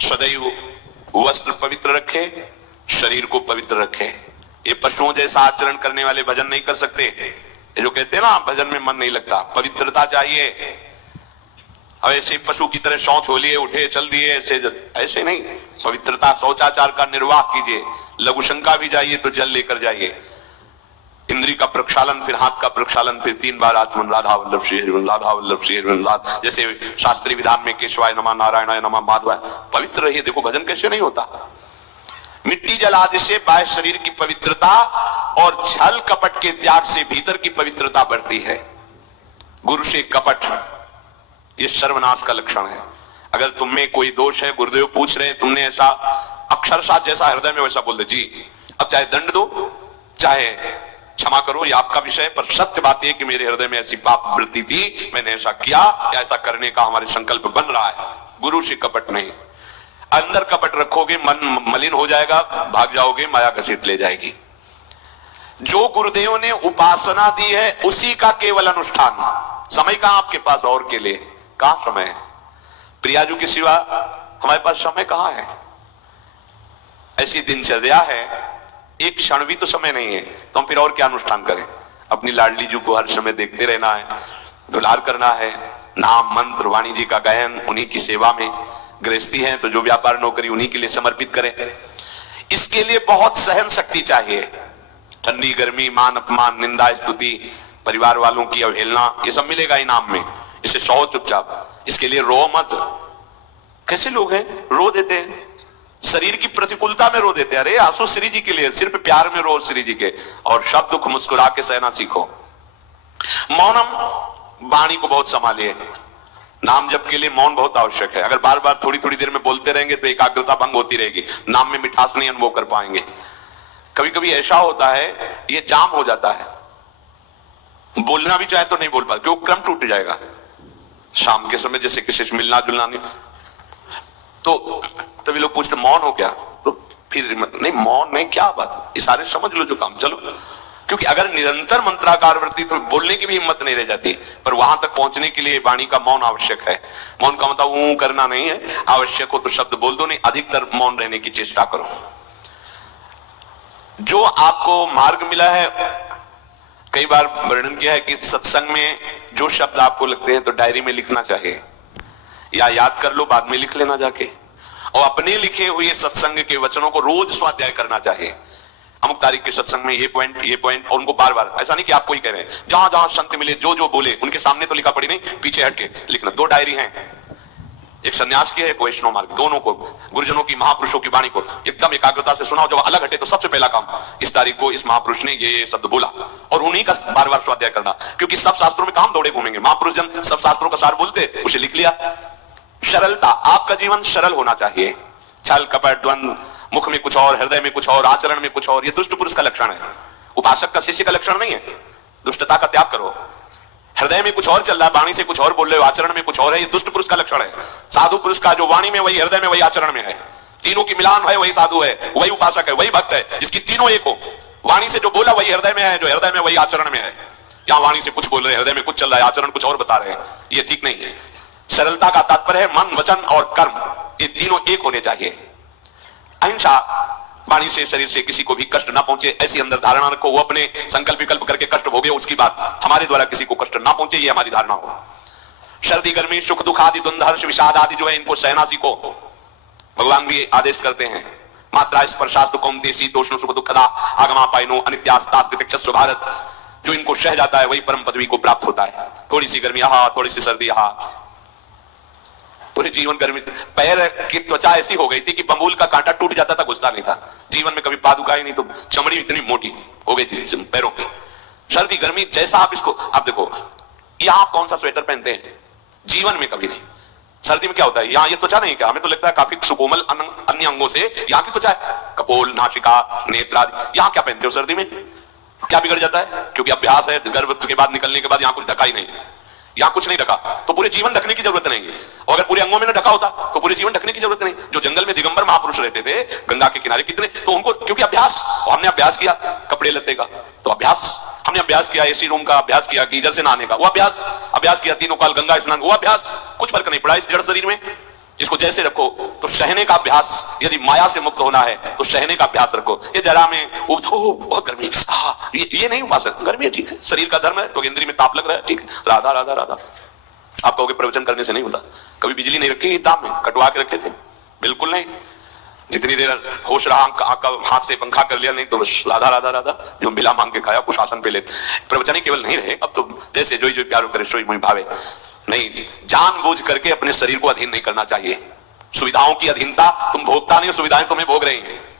सदैव वस्त्र पवित्र रखे, शरीर को पवित्र रखे। ये पशुओं जैसा आचरण करने वाले भजन नहीं कर सकते। ये जो कहते हैं ना भजन में मन नहीं लगता, पवित्रता चाहिए। अब ऐसे पशु की तरह शौच हो लिए, उठे चल दिए, ऐसे नहीं। पवित्रता, शौचाचार का निर्वाह कीजिए। लघु शंका भी जाइए तो जल लेकर जाइए। इंद्री का प्रक्षालन, फिर हाथ का प्रक्षालन, फिर 3 बार आत्मन राधा वल्लभ श्री हरिवंश, राधा वल्लभ श्री हरिवंश। जैसे शास्त्रीय विधान में केशवाय नमः, नारायणाय नमः, माधवाय। पवित्र रहिए। देखो भजन कैसे नहीं होता। मिट्टी जल आदि से बाह्य शरीर की पवित्रता और छल कपट के त्याग से भीतर की पवित्रता बढ़ती है। गुरु से कपट, ये सर्वनाश का लक्षण है। अगर तुम में कोई दोष है, गुरुदेव पूछ रहे हैं, तुमने ऐसा अक्षरशः जैसा हृदय में वैसा बोल दे जी, अब चाहे दंड दो, चाहे क्षमा करो, ये आपका विषय, पर सत्य बात है कि मेरे हृदय में ऐसी पाप वृत्ति थी, मैंने ऐसा किया, या ऐसा करने का हमारे संकल्प बन रहा है। गुरु से कपट नहीं। अंदर कपट रखोगे, मन मलिन हो जाएगा, भाग जाओगे, माया घसीट ले जाएगी। जो गुरुदेव ने उपासना दी है उसी का केवल अनुष्ठान। समय कहां आपके पास और के लिए? कहां समय है? प्रियाजू के सिवा हमारे पास समय कहां है? ऐसी दिनचर्या है, एक क्षण भी तो समय नहीं है, तो हम फिर और क्या अनुष्ठान करें? अपनी लाडली जी को हर समय देखते रहना है, दुलार करना है, नाम मंत्र वाणी जी का गायन, उन्हीं की सेवा में। गृहस्थी है तो जो व्यापार नौकरी उन्हीं के लिए समर्पित करें। इसके लिए बहुत सहन शक्ति चाहिए। ठंडी गर्मी, मान अपमान, निंदा स्तुति, परिवार वालों की अवहेलना, ये सब मिलेगा इनाम में। इसे सहो चुपचाप। इसके लिए रो मत। कैसे लोग हैं, रो देते हैं, शरीर की प्रतिकूलता में रो देते हैं। अरे आंसू श्री जी के लिए, सिर्फ प्यार में रो श्री जी के, और सब दुख मुस्कुरा के सहना सीखो। मौनम, वाणी को बहुत संभालिए। नाम जप के लिए मौन बहुत आवश्यक है। अगर बार बार थोड़ी थोड़ी देर में बोलते रहेंगे तो एकाग्रता भंग होती रहेगी, नाम में मिठास नहीं अनुभव कर पाएंगे। कभी कभी ऐसा होता है, ये जाम हो जाता है, बोलना भी चाहे तो नहीं बोल पाते, क्योंकि क्रम टूट जाएगा। शाम के समय जैसे किसी से मिलना जुलना नहीं, तो तभी लोग पूछते मौन हो क्या? तो फिर नहीं, मौन नहीं, क्या बात, इशारे समझ लो जो काम, चलो। क्योंकि अगर निरंतर मंत्राकार वृत्ति, तो बोलने की भी हिम्मत नहीं रह जाती। पर वहां तक पहुंचने के लिए वाणी का मौन आवश्यक है। मौन का मतलब ऊं करना नहीं है, आवश्यक हो तो शब्द बोल दो, नहीं अधिकतर मौन रहने की चेष्टा करो। जो आपको मार्ग मिला है, कई बार वर्णन किया है कि सत्संग में जो शब्द आपको लगते हैं तो डायरी में लिखना चाहिए, या याद कर लो, बाद में लिख लेना जाके। और अपने लिखे हुए सत्संग के वचनों को रोज स्वाध्याय करना चाहिए। अमुक तारीख के सत्संग में ये पॉइंट, और उनको बार बार, ऐसा नहीं कि आपको ही कह रहे हैं, जहां जहां संत मिले जो जो बोले उनके सामने तो लिखा पड़ी नहीं, पीछे हट के लिखना। 2 डायरी हैं, एक सन्यास की है, एक वैष्णव मार्ग, दोनों को गुरुजनों की, महापुरुषों की वाणी को एकदम एकाग्रता से सुनाओ। जब अलग हटे तो सबसे पहला काम, इस तारीख को इस महापुरुष ने ये शब्द बोला, और उन्हीं का बार बार स्वाध्याय करना। क्योंकि सब शास्त्रों में काम दौड़े घूमेंगे, महापुरुष जन सब शास्त्रों का सार बोलते, उसे लिख लिया। सरलता, आपका जीवन सरल होना चाहिए। छल कपट द्वंद, मुख में कुछ और, हृदय में कुछ और, आचरण में कुछ और, ये दुष्ट पुरुष का लक्षण है। उपासक का, शिष्य का लक्षण नहीं है। दुष्टता का त्याग करो। हृदय में कुछ और चल रहा है, वाणी से कुछ और बोल रहे हो, आचरण में कुछ और है, ये दुष्ट पुरुष का लक्षण है। साधु पुरुष का जो वाणी में वही, हृदय में वही, आचरण में है, तीनों की मिलान है, वही साधु है, वही उपासक है, वही भक्त है, जिसकी तीनों एक हो। वाणी से जो बोला वही हृदय में है, जो हृदय में वही आचरण में है। या वाणी से कुछ बोल रहे हैं, हृदय में कुछ चल रहा है, आचरण कुछ और बता रहे हैं, ये ठीक नहीं है। सरलता का तात्पर्य है मन, वचन और कर्म, ये तीनों एक होने चाहिए। अहिंसा, वाणी से, शरीर से किसी को भी कष्ट ना पहुंचे, ऐसी अंदर धारणा रखो। वो अपने संकल्प विकल्प करके कष्ट भोगे, उसकी बात, हमारे द्वारा किसी को कष्ट ना पहुंचे, ये हमारी धारणा हो। सर्दी गर्मी, सुख दुख आदि, द्वंद्व हर्ष विषाद आदि जो है, इनको सहना सीखो। भगवान भी आदेश करते हैं, मात्रा स्पर्शास्तु कौन्तेय शीतोष्ण सुख दुखदा आगमा पाइनो अनित्यास्तात् तितिक्षस्व भारत। जो इनको सह जाता है वही परम पदवी को प्राप्त होता है। थोड़ी सी गर्मी यहाँ, थोड़ी सी सर्दी यहाँ, पूरे जीवन गर्मी। पैर की त्वचा ऐसी हो गई थी कि बंबूल का कांटा टूट जाता था, घुसता नहीं था। जीवन में कभी पादुका ही नहीं, तो चमड़ी इतनी मोटी हो गई थी पैरों की। सर्दी गर्मी जैसा आप इसको, आप देखो यहां आप कौन सा स्वेटर पहनते हैं, जीवन में कभी नहीं। सर्दी में क्या होता है, यहाँ ये त्वचा नहीं, क्या हमें तो लगता है काफी सुकोमल अन्य अंगों से यहाँ की त्वचा है, कपोल, नासिका, नेत्र आदि। यहाँ क्या पहनते हो सर्दी में, क्या बिगड़ जाता है? क्योंकि अभ्यास है, गर्भ के बाद निकलने के बाद यहाँ कुछ ढका ही नहीं, यहाँ कुछ नहीं ढका, तो पूरे जीवन ढकने की जरूरत नहीं है। और अगर पूरे अंगों में न ढका होता तो पूरे जीवन ढकने की जरूरत नहीं। जो जंगल में दिगंबर महापुरुष रहते थे गंगा के किनारे, कितने, तो उनको क्योंकि अभ्यास, और हमने अभ्यास किया कपड़े लत्ते का, तो अभ्यास हमने अभ्यास किया, एसी रूम का अभ्यास किया, गीजर से नहाने का वो अभ्यास किया, तीनों काल गंगा स्नान, वो अभ्यास, कुछ फर्क नहीं पड़ा इस जड़ शरीर में। इसको जैसे रखो। तो सहने का अभ्यास, यदि माया से मुक्त होना है तो सहने का अभ्यास रखो। ये जरा में बहुत गर्मी, ये नहीं उपासना। गर्मी है, ठीक है, शरीर का धर्म है, तो इंद्री में ताप लग रहा है, ठीक है, राधा राधा राधा। आप कहोगे प्रवचन करने से नहीं होता। कभी बिजली नहीं रखी ताप में, कटवा के रखे थे? बिल्कुल नहीं। जितनी देर होश रहा आका हाथ से पंखा कर लिया, नहीं तो बस राधा राधा राधा, जो मिला मांग के खाया कुशासन पे ले। प्रवचन ही केवल नहीं रहे, अब तो जैसे जो जो प्यारो करे सोई मोहि भावे। नहीं, जानबूझ करके अपने शरीर को अधीन नहीं करना चाहिए। सुविधाओं की अधीनता, तुम भोगता नहीं, सुविधाएं तुम्हें भोग रही हैं।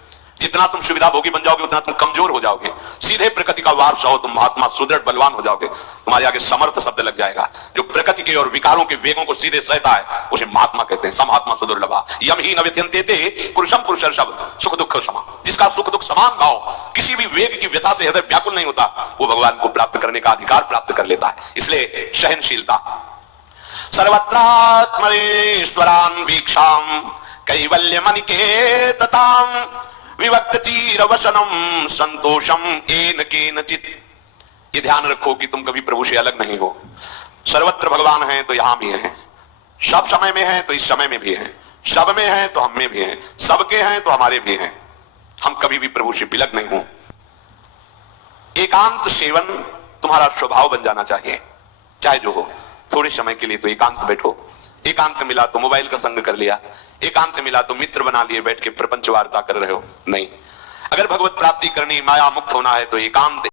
जितना तुम सुविधा भोगी बन जाओगे उतना तुम कमजोर हो जाओगे। सीधे प्रकृति का वारस हो तुम, महात्मा सुदृढ़ बलवान हो जाओगे। तुम्हारे आगे समर्थ शब्द लग जाएगा। जो प्रकृति के और विकारों के वेगों को सीधे सहता है उसे महात्मा कहते हैं। समहात्मा सुदुर्लभा यम ही न व्यत्यन्तेते पुरुषम पुरुषर्षभ सुख दुख समा। जिसका सुख दुख समान भाव, किसी भी वेग की व्यथा से हृदय व्याकुल नहीं होता, वो भगवान को प्राप्त करने का अधिकार प्राप्त कर लेता है। इसलिए सहनशीलता। सर्वत्रात्मनेश्वरान् वीक्षाम कैवल्य मनिकेतताम् विवक्त चीर वसनम संतोषम एन केनचित। ये ध्यान रखो कि तुम कभी प्रभु से अलग नहीं हो। सर्वत्र भगवान है तो यहां भी है, सब समय में है तो इस समय में भी है, सब में है तो हम में भी है, सबके हैं तो हमारे भी हैं। हम कभी भी प्रभु से बिलग नहीं हो। एकांत सेवन तुम्हारा स्वभाव बन जाना चाहिए, चाहे जो हो। थोड़े समय के लिए तो एकांत बैठो। एकांत मिला तो मोबाइल का संग कर लिया, एकांत मिला तो मित्र बना लिए, बैठ के प्रपंच वार्ता कर रहे हो। नहीं, अगर भगवत प्राप्ति करनी, माया मुक्त होना है तो एकांत